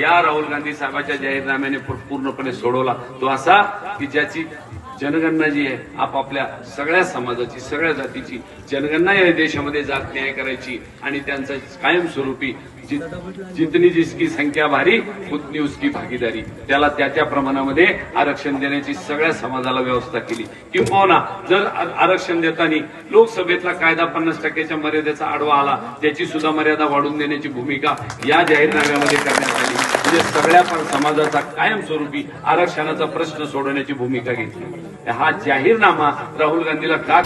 या राहुल गांधी साहेबांच्या जाहीरनाम्याने पूर्णपणे सोडवला. तो असा की ज्याची जनगणना जी आहे आपापल्या सगळ्या समाजाची सगळ्या जातीची जनगणना या देशामध्ये जात न्याय करायची आणि त्यांचा कायमस्वरूपी जितनी जिसकी संख्या भारी उतनी उसकी भागीदारी. त्याला त्या त्या प्रमाणामध्ये आरक्षण देण्याची सगळ्या समाजाला व्यवस्था केली. किंबहुना हो जर आरक्षण देताना लोकसभेतला कायदा पन्नास टक्क्याच्या मर्यादेचा आडवा आला त्याची सुद्धा मर्यादा वाढवून देण्याची भूमिका या जाहीरनाम्यामध्ये करण्यात आली. म्हणजे सगळ्या पण समाजाचा कायमस्वरूपी आरक्षणाचा प्रश्न सोडवण्याची भूमिका घेतली. हा जाहीरनामा राहुल गांधीला का